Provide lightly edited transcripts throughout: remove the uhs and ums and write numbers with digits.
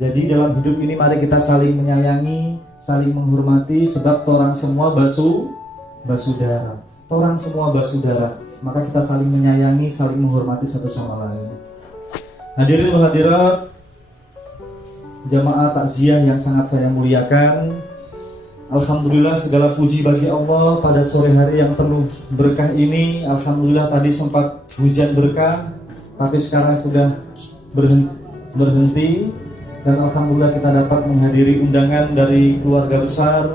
Jadi dalam hidup ini mari kita saling menyayangi, saling menghormati, sebab torang semua basudara. Torang semua basudara. Maka kita saling menyayangi, saling menghormati satu sama lain. Hadirin wal hadirat, jamaah takziah yang sangat saya muliakan. Alhamdulillah segala puji bagi Allah pada sore hari yang penuh berkah ini. Alhamdulillah tadi sempat hujan berkah, tapi sekarang sudah berhenti. Dan Alhamdulillah kita dapat menghadiri undangan dari keluarga besar.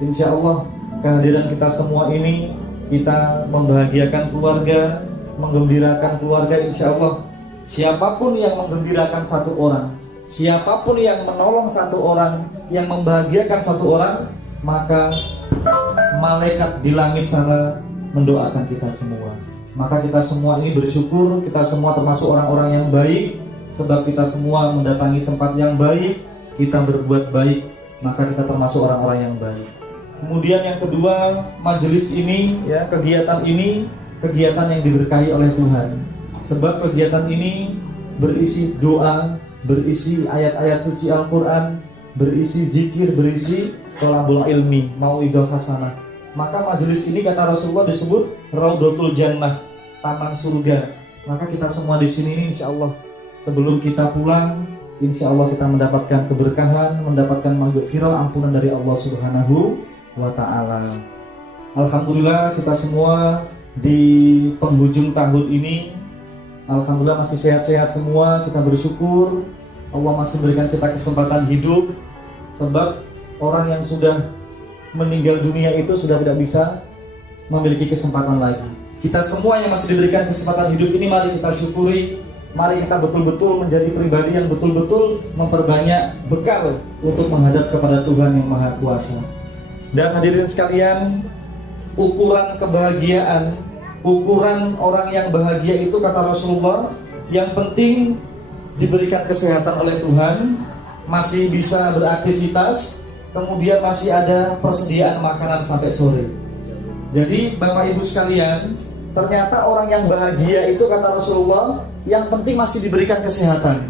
Insya Allah kehadiran kita semua ini, kita membahagiakan keluarga, menggembirakan keluarga. Insya Allah siapapun yang menggembirakan satu orang, siapapun yang menolong satu orang, yang membahagiakan satu orang, maka malaikat di langit sana mendoakan kita semua. Maka kita semua ini bersyukur, kita semua termasuk orang-orang yang baik. Sebab kita semua mendatangi tempat yang baik, kita berbuat baik, maka kita termasuk orang-orang yang baik. Kemudian yang kedua, majelis ini, ya, kegiatan ini, kegiatan yang diberkahi oleh Tuhan. Sebab kegiatan ini berisi doa, berisi ayat-ayat suci Al-Quran, berisi zikir, berisi thalabul ilmi, mau'idhah hasanah. Maka majelis ini kata Rasulullah disebut Raudhatul Jannah, taman surga. Maka kita semua di sini ini insya Allah sebelum kita pulang, insya Allah kita mendapatkan keberkahan, mendapatkan maghfirah, ampunan dari Allah Subhanahu wa Ta'ala. Alhamdulillah kita semua di penghujung tahun ini, alhamdulillah masih sehat-sehat semua. Kita bersyukur Allah masih berikan kita kesempatan hidup. Sebab orang yang sudah meninggal dunia itu sudah tidak bisa memiliki kesempatan lagi. Kita semua yang masih diberikan kesempatan hidup ini, mari kita syukuri. Mari kita betul-betul menjadi pribadi yang betul-betul memperbanyak bekal untuk menghadap kepada Tuhan yang Maha Kuasa. Dan hadirin sekalian, ukuran kebahagiaan, ukuran orang yang bahagia itu kata Rasulullah, yang penting diberikan kesehatan oleh Tuhan, masih bisa beraktivitas, kemudian masih ada persediaan makanan sampai sore. Jadi Bapak Ibu sekalian, ternyata orang yang bahagia itu kata Rasulullah, yang penting masih diberikan kesehatan.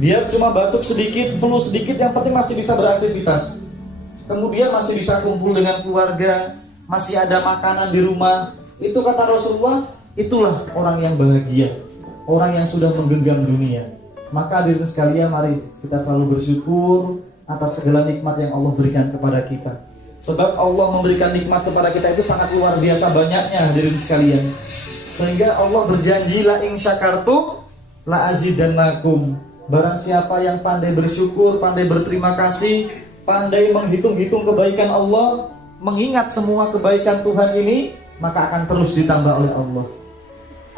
Biar cuma batuk sedikit, flu sedikit, yang penting masih bisa beraktivitas. Kemudian masih bisa kumpul dengan keluarga, masih ada makanan di rumah. Itu kata Rasulullah, itulah orang yang bahagia, orang yang sudah menggenggam dunia. Maka hadirin sekalian, mari kita selalu bersyukur atas segala nikmat yang Allah berikan kepada kita. Sebab Allah memberikan nikmat kepada kita itu sangat luar biasa banyaknya hadirin sekalian. Sehingga Allah berjanji, la in syakartum la azidannakum. Barang siapa yang pandai bersyukur, pandai berterima kasih, pandai menghitung-hitung kebaikan Allah, mengingat semua kebaikan Tuhan ini, maka akan terus ditambah oleh Allah.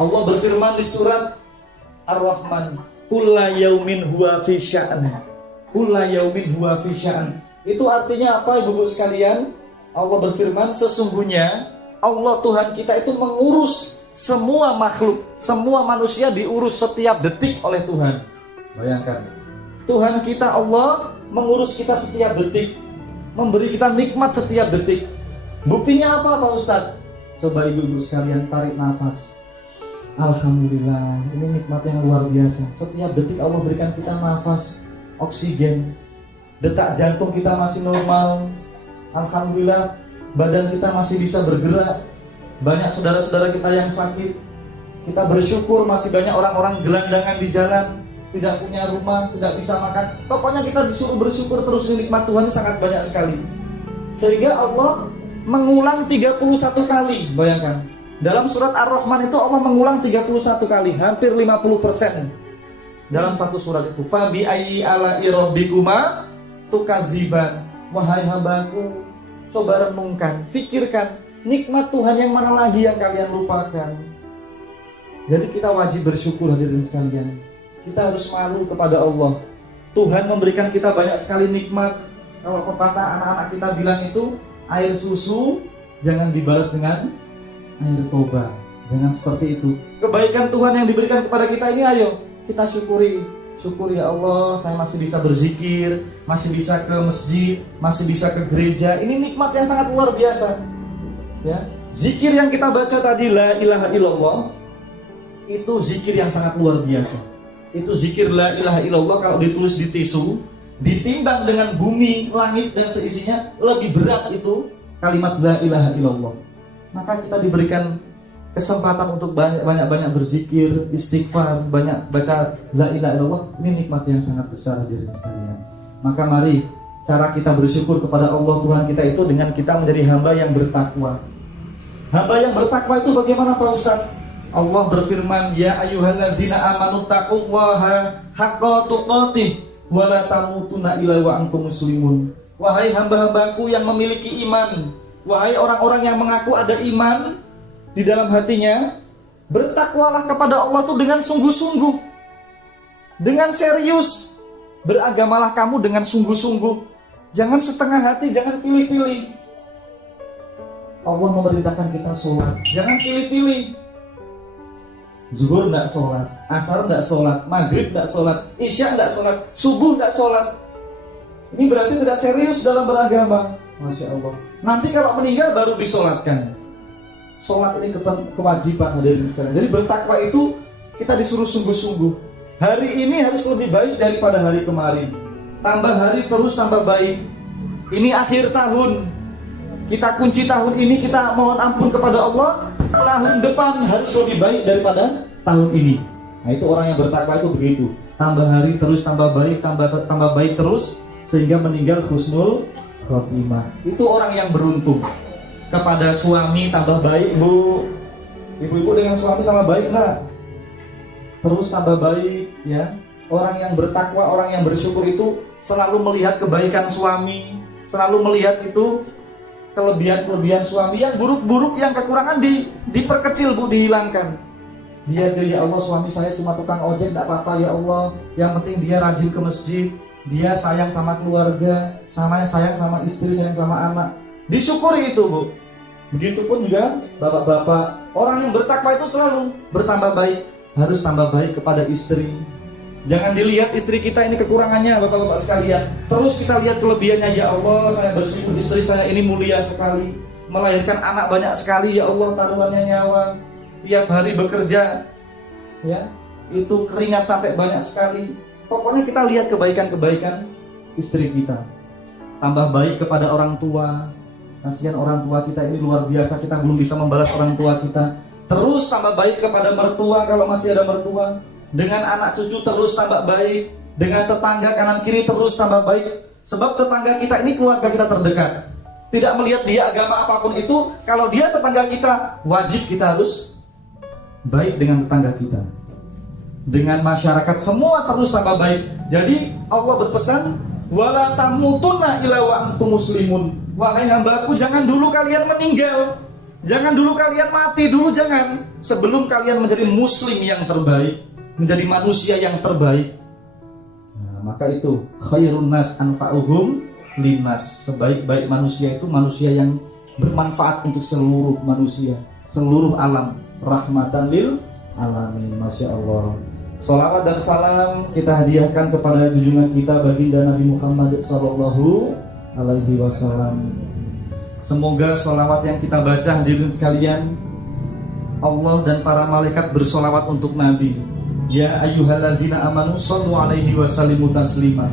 Allah berfirman di surat Ar-Rahman, kulla yaumin huwa fi sya'an. Kulla yaumin huwa fi sya'an. Itu artinya apa Ibu-ibu sekalian? Allah berfirman, sesungguhnya Allah Tuhan kita itu mengurus semua makhluk, semua manusia diurus setiap detik oleh Tuhan. Bayangkan, Tuhan kita Allah mengurus kita setiap detik, memberi kita nikmat setiap detik. Buktinya apa Pak Ustadz? Coba ibu-ibu sekalian tarik nafas. Alhamdulillah, ini nikmat yang luar biasa. Setiap detik Allah berikan kita nafas, oksigen, detak jantung kita masih normal. Alhamdulillah, badan kita masih bisa bergerak. Banyak saudara-saudara kita yang sakit, kita bersyukur masih banyak orang-orang gelandangan di jalan, tidak punya rumah, tidak bisa makan. Pokoknya kita disuruh bersyukur terus, nikmat Tuhan sangat banyak sekali. Sehingga Allah mengulang 31 kali, bayangkan. Dalam surat Ar-Rahman itu Allah mengulang 31 kali, hampir 50% dalam satu surat itu. Fa bi ayyi ala'i rabbikuma tukadziban. Wahai hambaku, coba renungkan, fikirkan, nikmat Tuhan yang mana lagi yang kalian lupakan. Jadi kita wajib bersyukur hadirin sekalian. Kita harus malu kepada Allah. Tuhan memberikan kita banyak sekali nikmat. Kalau pepatah anak-anak kita bilang itu, air susu jangan dibalas dengan air toba. Jangan seperti itu. Kebaikan Tuhan yang diberikan kepada kita ini, ayo kita syukuri. Syukur ya Allah, saya masih bisa berzikir, masih bisa ke masjid, masih bisa ke gereja. Ini nikmat yang sangat luar biasa. Ya, zikir yang kita baca tadi, la ilaha illallah, itu zikir yang sangat luar biasa. Itu zikir la ilaha illallah kalau ditulis di tisu, ditimbang dengan bumi, langit dan seisinya, lebih berat itu kalimat la ilaha illallah. Maka kita diberikan kesempatan untuk banyak-banyak berzikir, istighfar, banyak baca la ilaha illallah. Ini nikmat yang sangat besar hadirin sekalian. Maka mari cara kita bersyukur kepada Allah Tuhan kita itu dengan kita menjadi hamba yang bertakwa. Hamba yang bertakwa itu bagaimana Pak Ustaz? Allah berfirman, ya ayyuhalladzina amanu taqullaha haqqa tuqatih wa la tamutunna illa wa antum muslimun. Wahai hamba-hambaku yang memiliki iman, wahai orang-orang yang mengaku ada iman di dalam hatinya, bertakwalah kepada Allah itu dengan sungguh-sungguh, dengan serius. Beragamalah kamu dengan sungguh-sungguh. Jangan setengah hati, jangan pilih-pilih. Allah memerintahkan kita sholat, jangan pilih-pilih. Zuhur tidak sholat, asar tidak sholat, maghrib tidak sholat, isya tidak sholat, subuh tidak sholat. Ini berarti tidak serius dalam beragama. Masya Allah. Nanti kalau meninggal baru disolatkan. Sholat ini kewajiban hadirin sekalian. Jadi bertakwa itu kita disuruh sungguh-sungguh. Hari ini harus lebih baik daripada hari kemarin. Tambah hari terus tambah baik. Ini akhir tahun. Kita kunci tahun ini, kita mohon ampun kepada Allah. Tahun depan harus lebih baik daripada tahun ini. Nah itu orang yang bertakwa itu begitu. Tambah hari terus tambah baik, tambah baik terus, sehingga meninggal husnul khotimah. Itu orang yang beruntung. Kepada suami tambah baik bu, ibu-ibu dengan suami tambah baik lah, terus tambah baik ya. Orang yang bertakwa, orang yang bersyukur itu selalu melihat kebaikan suami, selalu melihat itu kelebihan-kelebihan suami, yang buruk-buruk, yang kekurangan diperkecil bu, dihilangkan. Dia jadi, ya Allah suami saya cuma tukang ojek, tidak apa-apa ya Allah, yang penting dia rajin ke masjid, dia sayang sama keluarga, sayang sama istri, sayang sama anak. Disyukuri itu bu. Begitupun juga bapak-bapak, orang yang bertakwa itu selalu bertambah baik, harus tambah baik kepada istri. Jangan dilihat istri kita ini kekurangannya bapak-bapak sekalian, terus kita lihat kelebihannya. Ya Allah saya bersyukur istri saya ini mulia sekali, melahirkan anak banyak sekali. Ya Allah taruhannya nyawa, tiap hari bekerja ya, itu keringat sampai banyak sekali. Pokoknya kita lihat kebaikan-kebaikan istri kita. Tambah baik kepada orang tua. Kasihan orang tua kita ini luar biasa, kita belum bisa membalas orang tua kita. Terus tambah baik kepada mertua kalau masih ada mertua. Dengan anak cucu terus tambah baik. Dengan tetangga kanan kiri terus tambah baik. Sebab tetangga kita ini keluarga kita terdekat. Tidak melihat dia agama apapun itu, kalau dia tetangga kita, wajib kita harus baik dengan tetangga kita. Dengan masyarakat semua terus tambah baik. Jadi Allah berpesan, wala tamutunna illa wa antum muslimun. Wahai hambaku, jangan dulu kalian meninggal, jangan dulu kalian mati dulu, jangan, sebelum kalian menjadi muslim yang terbaik, menjadi manusia yang terbaik. Nah, maka itu khairun nas anfa'uhum linnas. Sebaik-baik manusia itu manusia yang bermanfaat untuk seluruh manusia, seluruh alam, rahmatan lil alamin. Masya Allah. Salawat dan salam kita hadiahkan kepada junjungan kita baginda Nabi Muhammad sallallahu alaihi wasallam. Semoga salawat yang kita baca hadirin sekalian, Allah dan para malaikat bersolawat untuk Nabi. Ya ayyuhalladzina amanu shallu alaihi wasallimu taslima.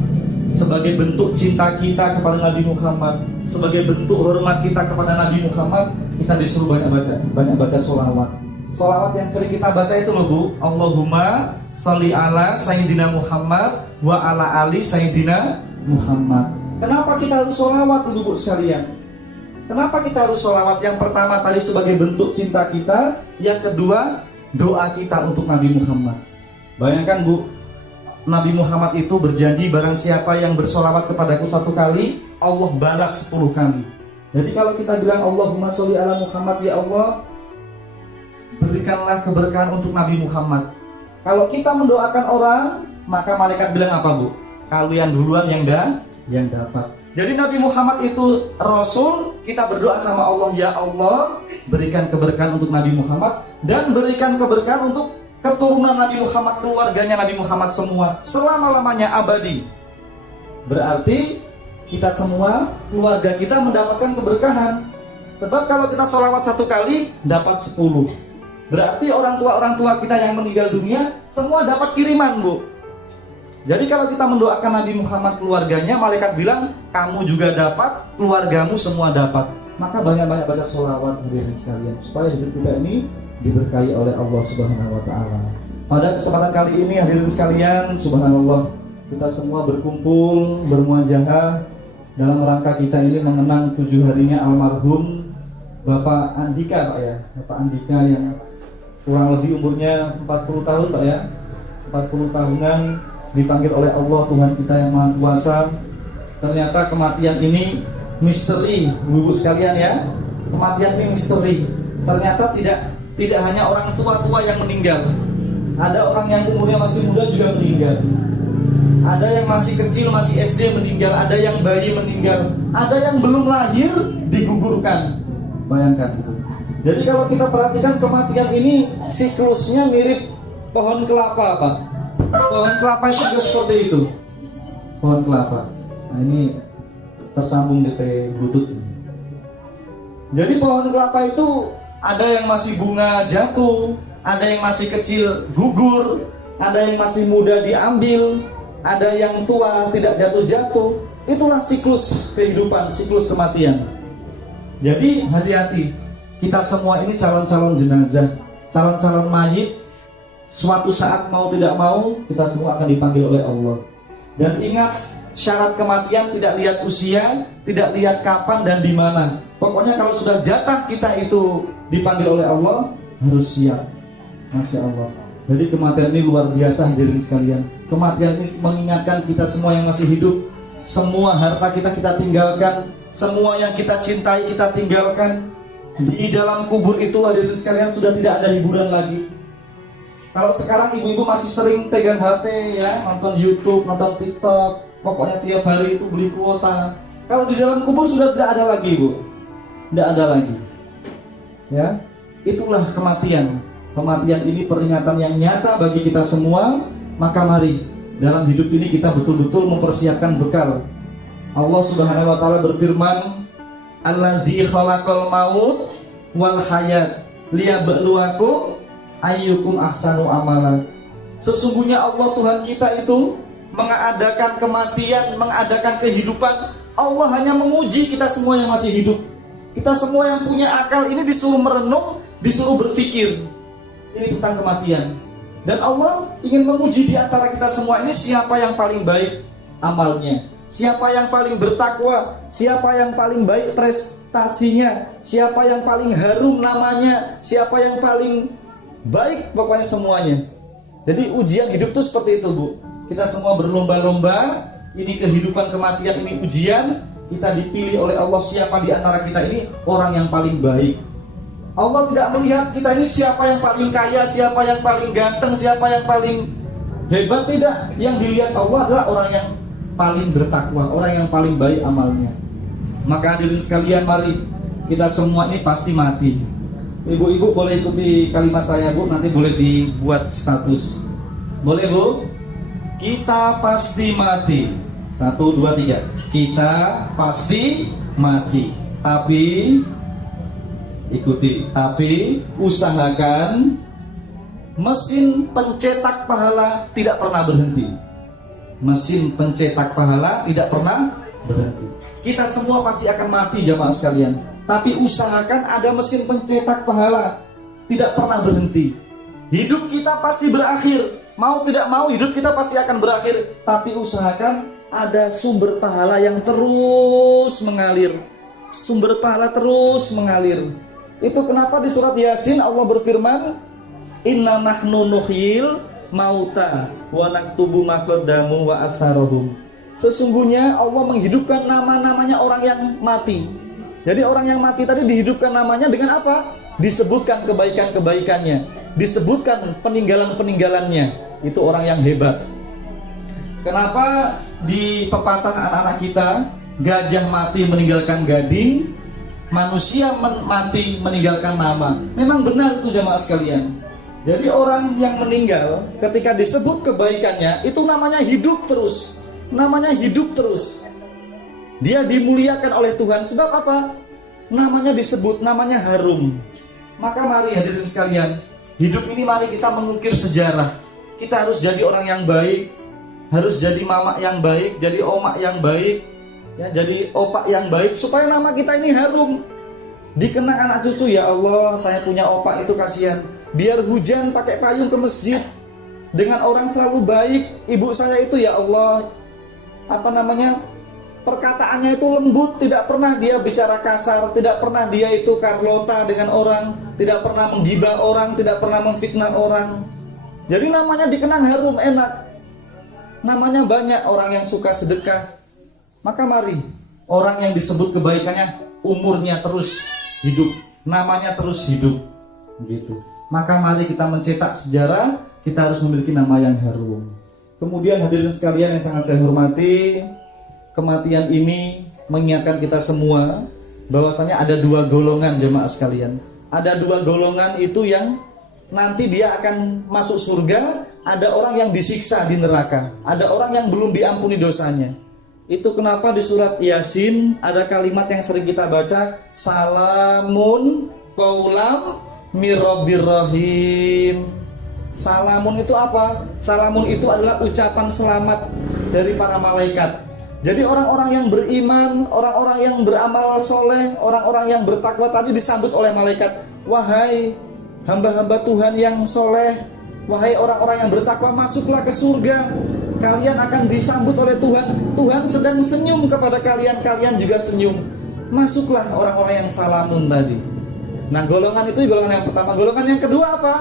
Sebagai bentuk cinta kita kepada Nabi Muhammad, sebagai bentuk hormat kita kepada Nabi Muhammad, kita disuruh banyak baca sholawat. Sholawat yang sering kita baca itu loh bu, Allahumma sholli ala sayyidina Muhammad wa ala ali sayyidina Muhammad. Kenapa kita harus sholawat ibu sekalian? Kenapa kita harus sholawat? Yang pertama tadi sebagai bentuk cinta kita, yang kedua doa kita untuk Nabi Muhammad. Bayangkan bu, Nabi Muhammad itu berjanji barang siapa yang bersolawat kepadaku 1 kali, Allah balas 10 kali. Jadi kalau kita bilang Allahumma sholli ala Muhammad, ya Allah berikanlah keberkahan untuk Nabi Muhammad. Kalau kita mendoakan orang, maka malaikat bilang apa bu? Kalian duluan yang dapat. Jadi Nabi Muhammad itu Rasul, kita berdoa sama Allah, ya Allah berikan keberkahan untuk Nabi Muhammad dan berikan keberkahan untuk keturunan Nabi Muhammad, keluarganya Nabi Muhammad semua, selama-lamanya abadi. Berarti kita semua, keluarga kita mendapatkan keberkahan. Sebab kalau kita sholawat 1 kali, dapat 10. Berarti orang tua kita yang meninggal dunia, semua dapat kiriman bu. Jadi kalau kita mendoakan Nabi Muhammad keluarganya, malaikat bilang kamu juga dapat, keluargamu semua dapat. Maka banyak-banyak baca sholawat hadirin sekalian supaya hidup kita ini diberkahi oleh Allah Subhanahu wa taala. Pada kesempatan kali ini hadirin sekalian, subhanallah, kita semua berkumpul bermuajahah dalam rangka kita ini mengenang 7 harinya almarhum Bapak Andika, Pak ya. Bapak Andika yang kurang lebih umurnya 40 tahun, Pak ya. 40 tahunan dipanggil oleh Allah Tuhan kita yang Maha Kuasa. Ternyata kematian ini misteri, Ibu sekalian ya. Kematian ini misteri. Ternyata tidak hanya orang tua-tua yang meninggal. Ada orang yang umurnya masih muda juga meninggal. Ada yang masih kecil, masih SD meninggal. Ada yang bayi meninggal. Ada yang belum lahir digugurkan. Bayangkan gitu. Jadi kalau kita perhatikan kematian ini siklusnya mirip pohon kelapa, Pak. Pohon kelapa itu juga seperti itu. Pohon kelapa. Nah ini tersambung di butut ini. Jadi pohon kelapa itu ada yang masih bunga jatuh, ada yang masih kecil gugur, ada yang masih muda diambil, ada yang tua tidak jatuh-jatuh. Itulah siklus kehidupan, siklus kematian. Jadi hati-hati, kita semua ini calon-calon jenazah, calon-calon mayit. Suatu saat mau tidak mau kita semua akan dipanggil oleh Allah. Dan ingat, syarat kematian tidak lihat usia, tidak lihat kapan dan di mana. Pokoknya kalau sudah jatah kita itu dipanggil oleh Allah, harus siap. Masya Allah. Jadi kematian ini luar biasa hadirin sekalian. Kematian ini mengingatkan kita semua yang masih hidup. Semua harta kita tinggalkan, semua yang kita cintai kita tinggalkan. Di dalam kubur itu hadirin sekalian sudah tidak ada hiburan lagi. Kalau sekarang ibu-ibu masih sering pegang HP ya, nonton YouTube, nonton TikTok, pokoknya tiap hari itu beli kuota. Kalau di dalam kubur sudah tidak ada lagi, Bu. Tidak ada lagi. Ya, itulah kematian. Kematian ini peringatan yang nyata bagi kita semua. Maka mari dalam hidup ini kita betul-betul mempersiapkan bekal. Allah Subhanahu wa taala berfirman, "Allazi khalaqal maut wal hayat liyabluwakum ayyukum ahsanu amala." Sesungguhnya Allah Tuhan kita itu mengadakan kematian, mengadakan kehidupan. Allah hanya menguji kita semua yang masih hidup. Kita semua yang punya akal ini disuruh merenung, disuruh berpikir. Ini tentang kematian. Dan Allah ingin menguji di antara kita semua ini siapa yang paling baik amalnya, siapa yang paling bertakwa, siapa yang paling baik prestasinya, siapa yang paling harum namanya, siapa yang paling baik, pokoknya semuanya. Jadi ujian hidup itu seperti itu, Bu. Kita semua berlomba-lomba. Ini kehidupan kematian, ini ujian. Kita dipilih oleh Allah siapa di antara kita ini orang yang paling baik. Allah tidak melihat kita ini siapa yang paling kaya, siapa yang paling ganteng, siapa yang paling hebat. Tidak. Yang dilihat Allah adalah orang yang paling bertakwa, orang yang paling baik amalnya. Maka hadirin sekalian, mari kita semua ini pasti mati. Ibu-ibu boleh ikuti kalimat saya, Bu. Nanti boleh dibuat status. Boleh, Bu? Kita pasti mati. 1, 2, 3. Kita pasti mati. Tapi ikuti. Tapi usahakan mesin pencetak pahala tidak pernah berhenti. Mesin pencetak pahala tidak pernah berhenti. Kita semua pasti akan mati jamaah sekalian. Tapi usahakan ada mesin pencetak pahala, tidak pernah berhenti. Hidup kita pasti berakhir. Mau tidak mau hidup kita pasti akan berakhir. Tapi usahakan ada sumber pahala yang terus mengalir. Sumber pahala terus mengalir. Itu kenapa di surat Yasin Allah berfirman, "Inna nahnu nuhyil mauta wa naktubu ma qaddamu wa atharohum." Sesungguhnya Allah menghidupkan nama-namanya orang yang mati. Jadi orang yang mati tadi dihidupkan namanya dengan apa? Disebutkan kebaikan-kebaikannya, disebutkan peninggalan-peninggalannya. Itu orang yang hebat. Kenapa di pepatah anak-anak kita, gajah mati meninggalkan gading, manusia mati meninggalkan nama? Memang benar itu jamaah sekalian. Jadi orang yang meninggal ketika disebut kebaikannya, itu namanya hidup terus. Namanya hidup terus. Dia dimuliakan oleh Tuhan. Sebab apa? Namanya disebut, namanya harum. Maka mari hadirin sekalian, hidup ini mari kita mengukir sejarah. Kita harus jadi orang yang baik. harus jadi mama yang baik, jadi omak yang baik, ya, jadi opak yang baik, supaya nama kita ini harum, dikenang anak cucu. Ya Allah, saya punya opak itu kasihan, biar hujan pakai payung ke masjid, dengan orang selalu baik. Ibu saya itu ya Allah, perkataannya itu lembut, tidak pernah dia bicara kasar, tidak pernah dia itu Carlota dengan orang, tidak pernah menggibah orang, tidak pernah memfitnah orang. Jadi namanya dikenang harum, enak. Namanya banyak orang yang suka sedekah. Maka mari, orang yang disebut kebaikannya umurnya terus hidup, namanya terus hidup, gitu. Maka mari kita mencetak sejarah, kita harus memiliki nama yang harum. Kemudian hadirin sekalian yang sangat saya hormati, kematian ini mengingatkan kita semua bahwasanya ada dua golongan jemaah sekalian. Ada dua golongan itu yang nanti dia akan masuk surga, ada orang yang disiksa di neraka, ada orang yang belum diampuni dosanya. Itu kenapa di surat Yasin ada kalimat yang sering kita baca, salamun qaulam mir-rabbir rahim. Salamun itu apa? Salamun itu adalah ucapan selamat dari para malaikat. Jadi orang-orang yang beriman, orang-orang yang beramal soleh, orang-orang yang bertakwa tadi disambut oleh malaikat. Wahai hamba-hamba Tuhan yang soleh, wahai orang-orang yang bertakwa, masuklah ke surga. Kalian akan disambut oleh Tuhan. Tuhan sedang senyum kepada kalian, kalian juga senyum. Masuklah orang-orang yang salamun tadi. Nah, golongan itu golongan yang pertama. Golongan yang kedua apa?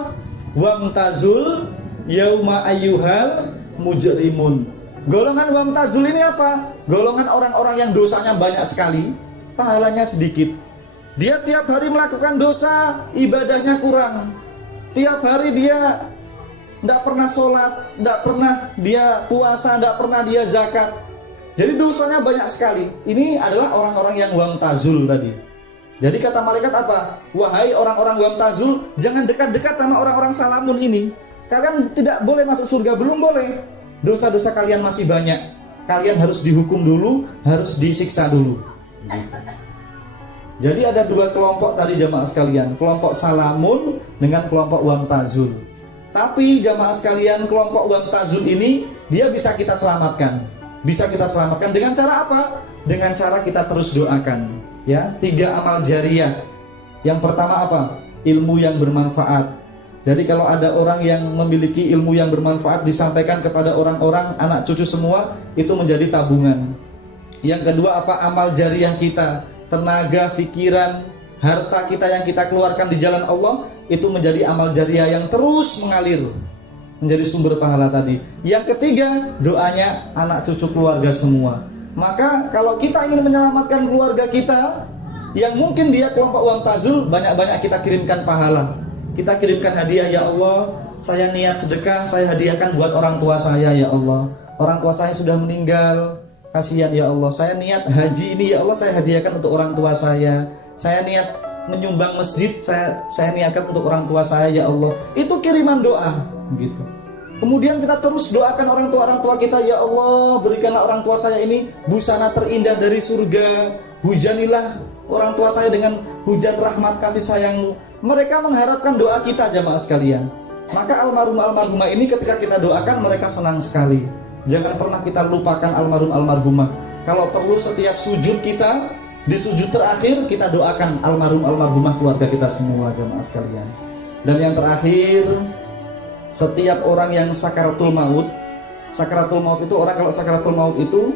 Wamtazul yauma ayyuhal mujrimun. Golongan wamtazul ini apa? Golongan orang-orang yang dosanya banyak sekali, pahalanya sedikit. Dia tiap hari melakukan dosa, ibadahnya kurang. Tiap hari dia tidak pernah sholat, tidak pernah dia puasa, tidak pernah dia zakat. Jadi dosanya banyak sekali. Ini adalah orang-orang yang wamtazul tadi. Jadi kata malaikat apa? Wahai orang-orang wamtazul, jangan dekat-dekat sama orang-orang salamun ini. Kalian tidak boleh masuk surga, belum boleh. Dosa-dosa kalian masih banyak. Kalian harus dihukum dulu, harus disiksa dulu. Jadi ada dua kelompok tadi jamaah sekalian, kelompok salamun dengan kelompok wamtazul. Tapi jamaah sekalian, kelompok wamtazul ini dia bisa kita selamatkan. Bisa kita selamatkan dengan cara apa? Dengan cara kita terus doakan. Ya, 3 amal jariyah. Yang pertama apa? Ilmu yang bermanfaat. Jadi kalau ada orang yang memiliki ilmu yang bermanfaat disampaikan kepada orang-orang, anak cucu semua, itu menjadi tabungan. Yang kedua apa? Amal jariyah kita, tenaga, pikiran, harta kita yang kita keluarkan di jalan Allah, itu menjadi amal jariyah yang terus mengalir, menjadi sumber pahala tadi. Yang ketiga, doanya anak cucu keluarga semua. Maka kalau kita ingin menyelamatkan keluarga kita yang mungkin dia kelompok wamtazul, banyak-banyak kita kirimkan pahala. Kita kirimkan hadiah, ya Allah, saya niat sedekah, saya hadiahkan buat orang tua saya, ya Allah. Orang tua saya sudah meninggal, kasihan ya Allah. Saya niat haji ini, ya Allah, saya hadiahkan untuk orang tua saya. Saya niat menyumbang masjid, saya niatkan untuk orang tua saya, ya Allah. Itu kiriman doa, gitu. Kemudian kita terus doakan orang tua kita, ya Allah, berikanlah orang tua saya ini busana terindah dari surga. Hujanilah orang tua saya dengan hujan rahmat kasih sayangmu. Mereka mengharapkan doa kita jamaah sekalian. Maka almarhumah ini ketika kita doakan mereka senang sekali. Jangan pernah kita lupakan almarhumah. Kalau perlu setiap sujud kita, di sujud terakhir kita doakan almarhumah keluarga kita semua jamaah sekalian. Dan yang terakhir, setiap orang yang sakaratul maut itu orang, kalau sakaratul maut itu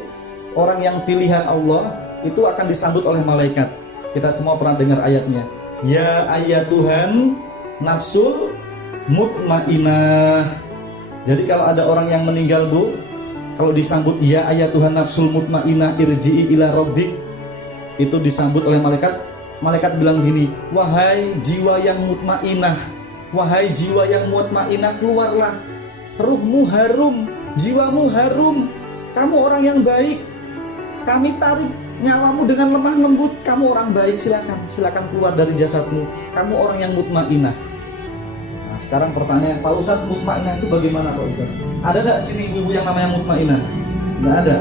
orang yang pilihan Allah, itu akan disambut oleh malaikat. Kita semua pernah dengar ayatnya. Ya ayyatuhan nafsul mutmainah. Jadi kalau ada orang yang meninggal, Bu, kalau disambut ya ayyatuhan nafsul mutmainah irji'i ila rabbik, itu disambut oleh malaikat. Malaikat bilang gini, wahai jiwa yang mutmainah, wahai jiwa yang mutmainah, keluarlah. Ruhmu harum, jiwamu harum. Kamu orang yang baik. Kami tarik nyawamu dengan lemah lembut. Kamu orang baik, silakan keluar dari jasadmu. Kamu orang yang mutmainah. Nah, sekarang pertanyaan, Pak Ustadz, mutmainah itu bagaimana Pak Ustadz? Ada nggak sini ibu yang namanya mutmainah? Nggak ada.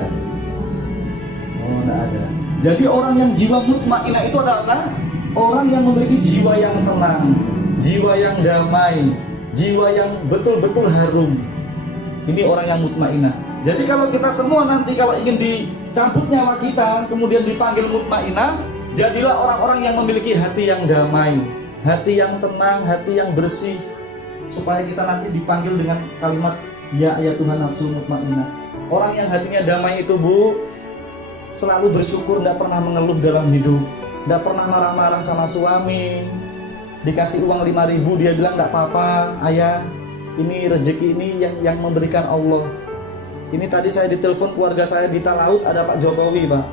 Oh, nggak ada. Jadi orang yang jiwa mutmainah itu adalah orang yang memiliki jiwa yang tenang, jiwa yang damai, jiwa yang betul-betul harum. Ini orang yang mutmainah. Jadi kalau kita semua nanti kalau ingin dicabut nyawa kita, kemudian dipanggil mutmainah, jadilah orang-orang yang memiliki hati yang damai, hati yang tenang, hati yang bersih, supaya kita nanti dipanggil dengan kalimat ya Tuhan nafsu mutmainah. Orang yang hatinya damai itu, Bu, selalu bersyukur, tidak pernah mengeluh dalam hidup, tidak pernah marah-marah sama suami. Dikasih uang 5.000 dia bilang tidak apa-apa, ayah, ini rezeki ini yang memberikan Allah. Ini tadi saya ditelepon keluarga saya di Talaut, ada Pak Jokowi, Pak.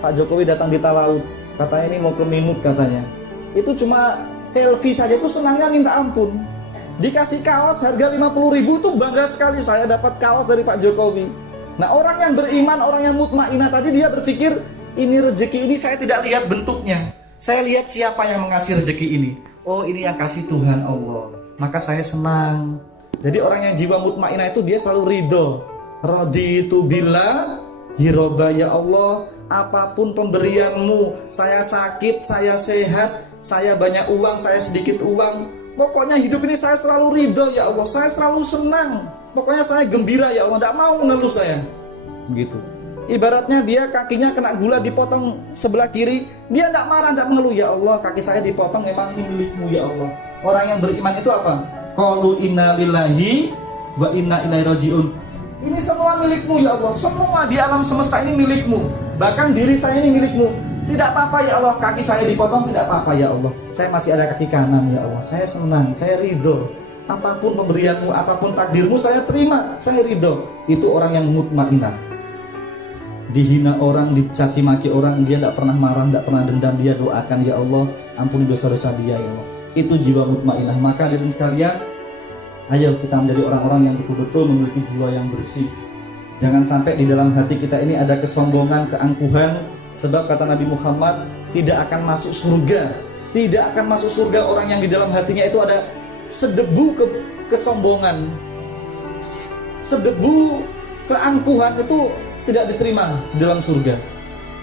Pak Jokowi datang di Talaut, katanya ini mau ke Minut katanya. Itu cuma selfie saja itu senangnya minta ampun. Dikasih kaos harga 50.000 itu bangga sekali saya dapat kaos dari Pak Jokowi. Nah, orang yang beriman, orang yang mutmainah tadi dia berpikir, ini rezeki ini saya tidak lihat bentuknya. Saya lihat siapa yang mengasih rezeki ini. Oh, ini yang kasih Tuhan Allah. Maka saya senang. Jadi orang yang jiwa mutmainah itu dia selalu ridho. Raditu billah hiroba, ya Allah, apapun pemberianmu, saya sakit, saya sehat, saya banyak uang, saya sedikit uang, pokoknya hidup ini saya selalu ridho ya Allah, saya selalu senang, pokoknya saya gembira ya Allah, tidak mau mengeluh saya. Begitu. Ibaratnya dia kakinya kena gula dipotong sebelah kiri, dia tidak marah, tidak mengeluh, ya Allah kaki saya dipotong memang ini milikmu ya Allah. Orang yang beriman itu apa? Qalu inna lillahi wa inna ilaihi rajiun. Ini semua milikmu ya Allah, semua di alam semesta ini milikmu, bahkan diri saya ini milikmu. Tidak apa-apa ya Allah, kaki saya dipotong, tidak apa-apa ya Allah, saya masih ada kaki kanan ya Allah, saya senang, saya ridho. Apapun pemberianmu, apapun takdirmu, saya terima, saya ridho. Itu orang yang mutmainah. Dihina orang, dicaci maki orang, dia tidak pernah marah, tidak pernah dendam, dia doakan ya Allah, ampuni dosa-dosa dia ya Allah. Itu jiwa mutmainah. Maka hadirin sekalian, ayo kita menjadi orang-orang yang betul-betul memiliki jiwa yang bersih. Jangan sampai di dalam hati kita ini ada kesombongan, keangkuhan. Sebab kata Nabi Muhammad, tidak akan masuk surga, tidak akan masuk surga orang yang di dalam hatinya itu ada sedebu kesombongan, sedebu keangkuhan, itu tidak diterima di dalam surga.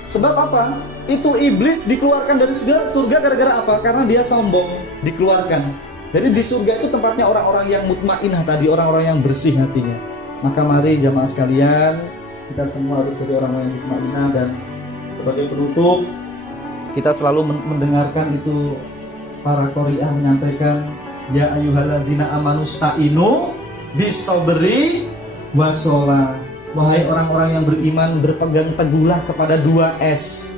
Sebab apa? Itu iblis dikeluarkan dari surga gara-gara apa? Karena dia sombong, dikeluarkan. Jadi di surga itu tempatnya orang-orang yang mutmainah tadi, orang-orang yang bersih hatinya. Maka mari jamaah sekalian, kita semua harus jadi orang-orang yang mutmainah. Dan sebagai penutup, kita selalu mendengarkan itu para qari'ah menyampaikan, ya ayyuhalladzina amanu sta'inu bis-sabri was-shalah. Wahai orang-orang yang beriman, berpegang teguhlah kepada 2S.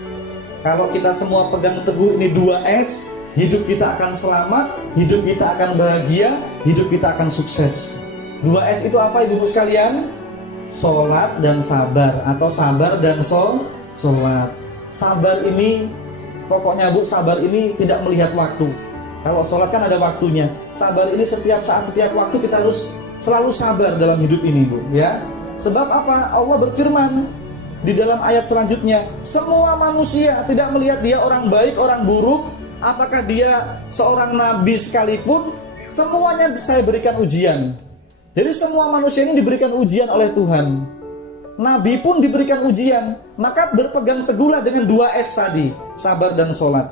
Kalau kita semua pegang teguh ini 2S, hidup kita akan selamat, hidup kita akan bahagia, hidup kita akan sukses. 2S itu apa ibu-ibu sekalian? Sholat dan sabar, atau sabar dan sholat. Sabar ini, pokoknya Bu, sabar ini tidak melihat waktu. Kalau sholat kan ada waktunya. Sabar ini setiap saat, setiap waktu kita harus selalu sabar dalam hidup ini, Bu, ya. Sebab apa? Allah berfirman di dalam ayat selanjutnya, semua manusia, tidak melihat dia orang baik, orang buruk, apakah dia seorang nabi sekalipun, semuanya saya berikan ujian. Jadi semua manusia ini diberikan ujian oleh Tuhan. Nabi pun diberikan ujian. Maka berpegang teguhlah dengan 2S tadi, sabar dan sholat.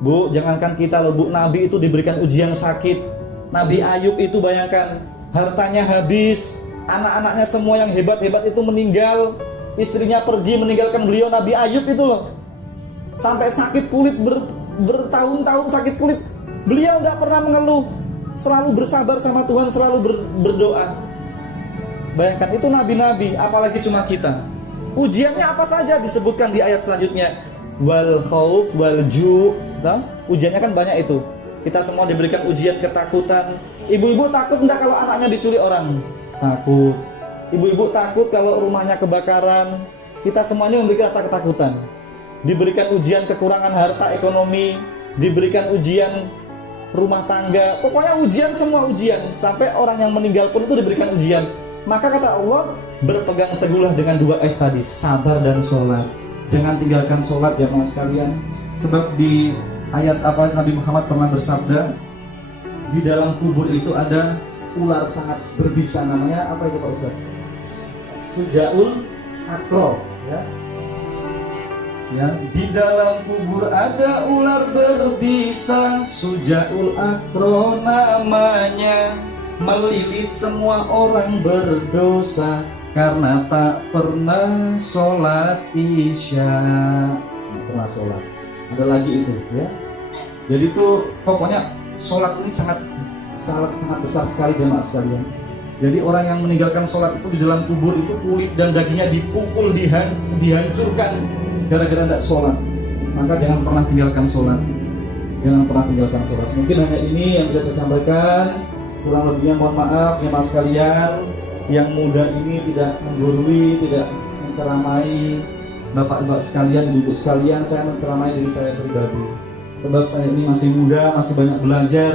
Bu, jangankan kita loh Bu, Nabi itu diberikan ujian sakit. Nabi Ayub itu bayangkan, hartanya habis, anak-anaknya semua yang hebat-hebat itu meninggal, istrinya pergi meninggalkan beliau. Nabi Ayub itu loh, sampai sakit kulit, bertahun-tahun sakit kulit, beliau tidak pernah mengeluh, selalu bersabar sama Tuhan, selalu berdoa. Bayangkan itu nabi-nabi, apalagi cuma kita. Ujiannya apa saja disebutkan di ayat selanjutnya, wal khauf wal ju'. Ujiannya kan banyak itu. Kita semua diberikan ujian ketakutan. Ibu-ibu takut enggak kalau anaknya diculik orang? Takut. Ibu-ibu takut kalau rumahnya kebakaran. Kita semuanya memiliki rasa ketakutan. Diberikan ujian kekurangan harta ekonomi, diberikan ujian rumah tangga, pokoknya ujian, semua ujian. Sampai orang yang meninggal pun itu diberikan ujian. Maka kata Allah, berpegang teguhlah dengan 2S tadi, sabar dan sholat. Jangan tinggalkan sholat jamaah sekalian. Sebab di ayat apa Nabi Muhammad pernah bersabda, di dalam kubur itu ada ular sangat berbisa, namanya apa itu Pak Ustaz? Sujaul akro, ya. Ya, di dalam kubur ada ular berbisa, Sujaul akro namanya, melilit semua orang berdosa karena tak pernah sholat isya. Pernah sholat. Ada lagi itu ya. Jadi itu pokoknya sholat ini sangat besar sekali jemaah sekalian. Jadi orang yang meninggalkan sholat itu di dalam kubur itu kulit dan dagingnya dipukul, dihancurkan gara-gara tidak sholat. Maka jangan pernah tinggalkan sholat. Jangan pernah tinggalkan sholat. Mungkin hanya ini yang bisa saya sampaikan. Kurang lebihnya mohon maaf jemaah sekalian. Yang muda ini tidak menggurui, tidak menceramai bapak-bapak sekalian, ibu-ibu sekalian. Saya menceramai diri saya pribadi. Sebab saya ini masih muda, masih banyak belajar,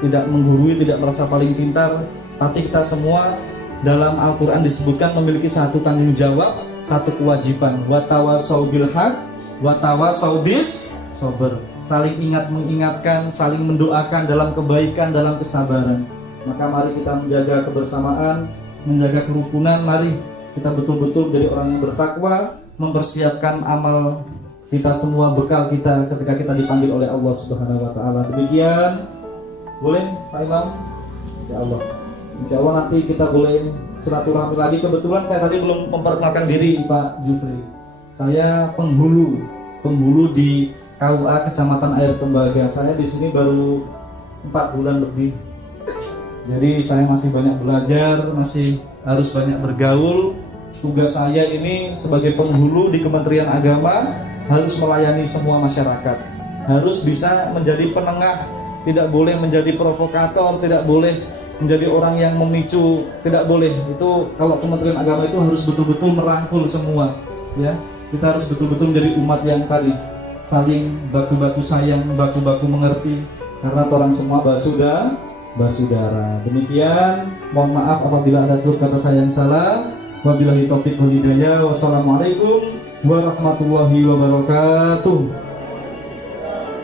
tidak menggurui, tidak merasa paling pintar. Tapi kita semua dalam Al-Quran disebutkan memiliki satu tanggung jawab, satu kewajiban. Watawasau bil haq, watawasau bis sabr. Saling mengingatkan, saling mendoakan dalam kebaikan, dalam kesabaran. Maka mari kita menjaga kebersamaan, menjaga kerukunan. Mari kita betul-betul menjadi orang yang bertakwa, mempersiapkan amal kita semua, bekal kita ketika kita dipanggil oleh Allah Subhanahu wa taala. Demikian. Boleh Pak Imam? Insya Allah nanti kita boleh silaturahmi lagi. Kebetulan saya tadi belum memperkenalkan diri Pak Jufri. Saya penghulu di KUA Kecamatan Air Tembaga. Saya di sini baru 4 bulan lebih. Jadi saya masih banyak belajar, masih harus banyak bergaul. Tugas saya ini sebagai penghulu di Kementerian Agama harus melayani semua masyarakat. Harus bisa menjadi penengah, tidak boleh menjadi provokator, tidak boleh menjadi orang yang memicu, tidak boleh. Itu kalau Kementerian Agama itu harus betul-betul merangkul semua, ya. Kita harus betul-betul menjadi umat yang tadi saling baku-baku sayang, baku-baku mengerti, karena orang semua basudara. Demikian, mohon maaf apabila ada tutur kata saya yang salah. Wabillahi taufiq wal hidayah. Wassalamualaikum warahmatullahi wabarakatuh.